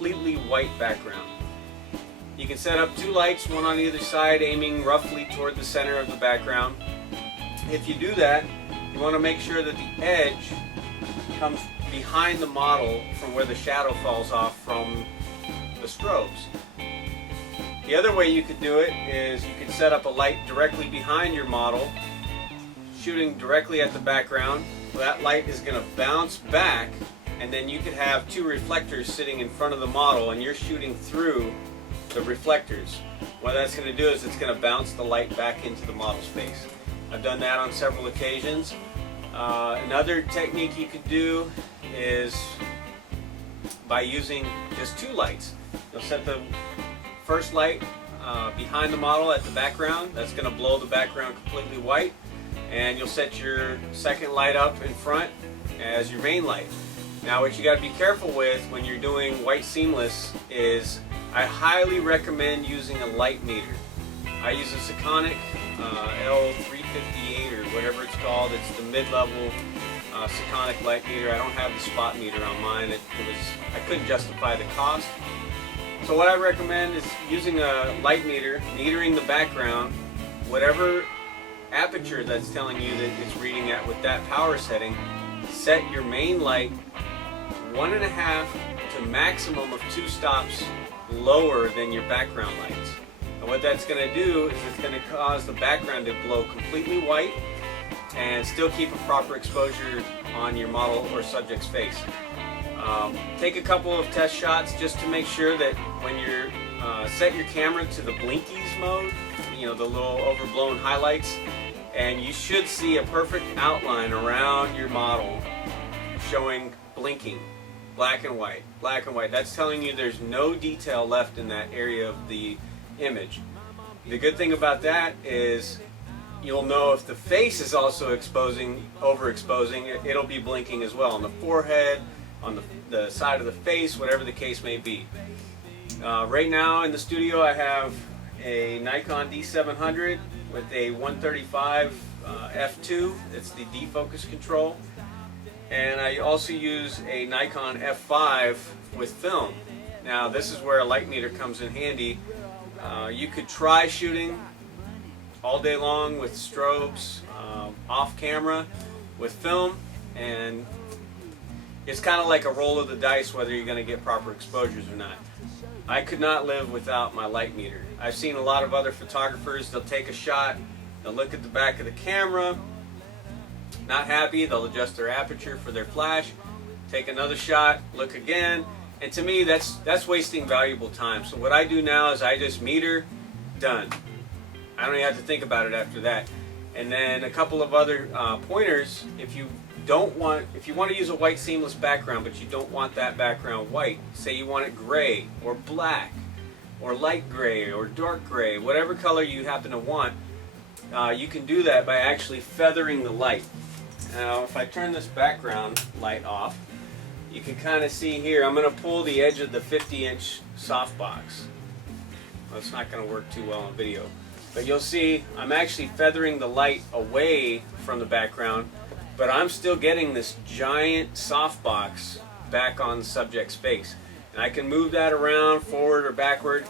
completely white background. You can set up 2 lights, one on either side, aiming roughly toward the center of the background. If you do that, you want to make sure that the edge comes behind the model from where the shadow falls off from the strobes. The other way you could do it is you could set up a light directly behind your model, shooting directly at the background. That light is going to bounce back, and then you could have 2 reflectors sitting in front of the model and you're shooting through the reflectors. What that's going to do is it's going to bounce the light back into the model's face. I've done that on several occasions. Another technique you could do is by using just 2 lights. You'll set the first light behind the model at the background. That's going to blow the background completely white. And you'll set your second light up in front as your main light. Now what you got to be careful with when you're doing white seamless is I highly recommend using a light meter. I use a Sekonic L358 or whatever it's called. It's the mid-level Sekonic light meter. I don't have the spot meter on mine. I couldn't justify the cost. So what I recommend is using a light meter, metering the background, whatever aperture that's telling you that it's reading at with that power setting. Set your main light 1.5 to maximum of 2 stops lower than your background lights. And what that's going to do is it's going to cause the background to glow completely white and still keep a proper exposure on your model or subject's face. Take a couple of test shots just to make sure that when you're set your camera to the blinkies mode, you know, the little overblown highlights, and you should see a perfect outline around your model showing blinking, black and white, black and white. That's telling you there's no detail left in that area of the image. The good thing about that is you'll know if the face is also overexposing, it'll be blinking as well on the forehead, on the side of the face, whatever the case may be. Right now in the studio I have a Nikon D700 with a 135 f2. It's the defocus control. And I also use a Nikon f5 with film. Now this is where a light meter comes in handy. You could try shooting all day long with strobes off camera with film, and it's kind of like a roll of the dice whether you're going to get proper exposures or not. I could not live without my light meter. I've seen a lot of other photographers, they'll take a shot, they'll look at the back of the camera, not happy, they'll adjust their aperture for their flash, take another shot, look again, and to me that's wasting valuable time. So what I do now is I just meter, done. I don't even have to think about it after that. And then a couple of other pointers, if you want to use a white seamless background but you don't want that background white, say you want it gray or black or light gray or dark gray, whatever color you happen to want, you can do that by actually feathering the light. Now if I turn this background light off, you can kind of see here, I'm going to pull the edge of the 50-inch softbox. Well, it's not going to work too well on video, but you'll see I'm actually feathering the light away from the background, but I'm still getting this giant softbox back on the subject's face. And I can move that around, forward or backward.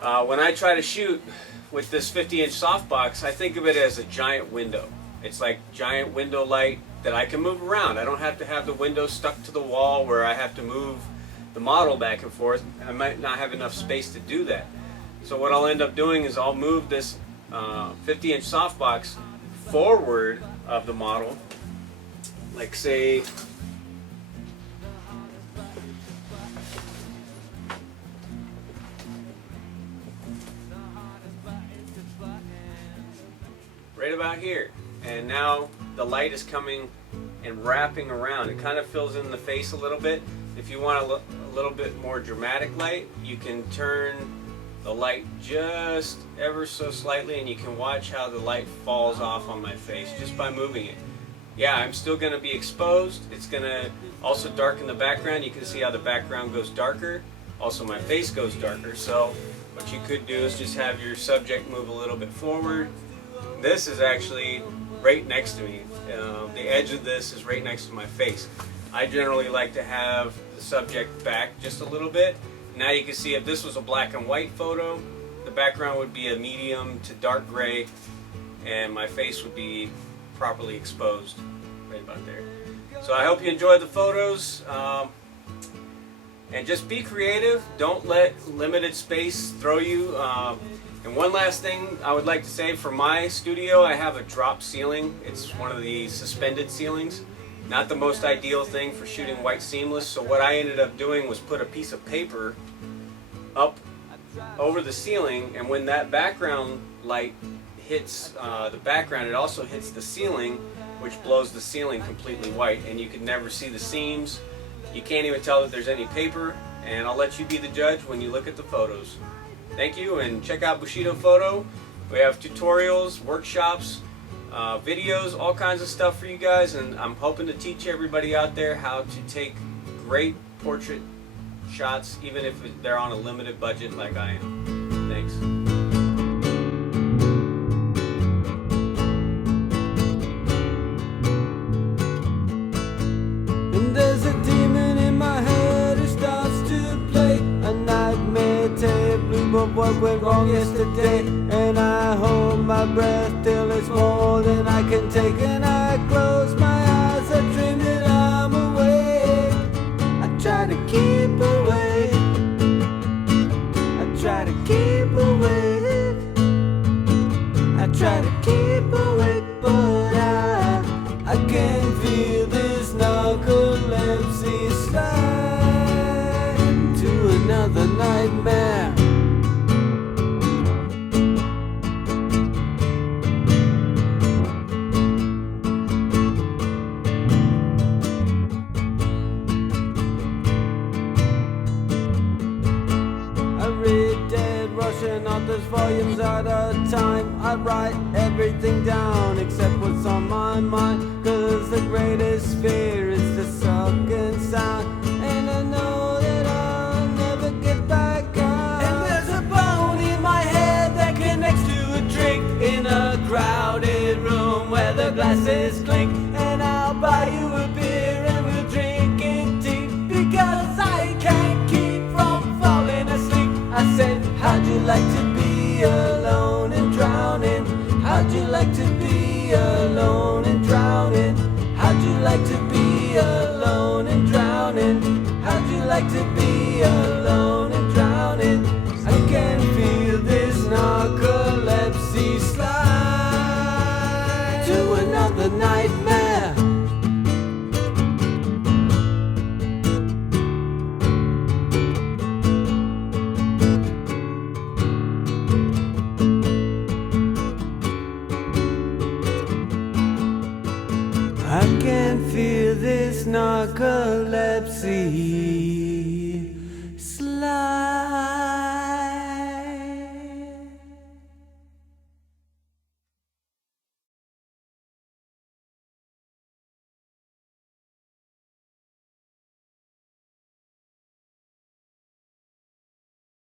When I try to shoot with this 50-inch softbox, I think of it as a giant window. It's like giant window light that I can move around. I don't have to have the window stuck to the wall where I have to move the model back and forth. I might not have enough space to do that. So what I'll end up doing is I'll move this 50-inch softbox forward of the model, like say right about here, and now the light is coming and wrapping around. It kind of fills in the face a little bit. If you want a little bit more dramatic light, you can turn the light just ever so slightly and you can watch how the light falls off on my face just by moving it. Yeah, I'm still going to be exposed. It's going to also darken the background. You can see how the background goes darker. Also my face goes darker. So what you could do is just have your subject move a little bit forward. This is actually right next to me. The edge of this is right next to my face. I generally like to have the the subject back just a little bit. Now you can see if this was a black and white photo, the background would be a medium to dark gray, and my face would be properly exposed right about there. So I hope you enjoyed the photos, and just be creative. Don't let limited space throw you. And one last thing I would like to say, for my studio I have a drop ceiling. It's one of the suspended ceilings. Not the most ideal thing for shooting white seamless, so what I ended up doing was put a piece of paper up over the ceiling, and when that background light hits the background, it also hits the ceiling, which blows the ceiling completely white, and you can never see the seams. You can't even tell that there's any paper, and I'll let you be the judge when you look at the photos. Thank you, and check out Bushido Photo. We have tutorials, workshops, videos, all kinds of stuff for you guys, and I'm hoping to teach everybody out there how to take great portrait shots, even if they're on a limited budget like I am. Thanks. And there's a demon in my head who starts to play a nightmare tableau of what went wrong yesterday. And I hold my breath till it's more than I can take, and I close my eyes, I dream that I'm awake. I try to keep awake, I try to keep awake, I try to keep awake, but I can feel this narcolepsy slide to another nightmare. Rushing authors volumes at a time. I write everything down except what's on my mind, 'cause the greatest fear is the sucking sound, and I know that I'll never get back up. And there's a bone in my head that connects to a drink in a crowded room where the glasses clink, and I'll buy you a beer and we'll drink it deep, because I can't keep from falling asleep. I said, how'd you like to be alone and drowning? How'd you like to be alone and drowning? How'd you like to be alone and drowning? How'd you like to be alone and drowning? I can feel this narcolepsy slide to another nightmare. I can feel this narcolepsy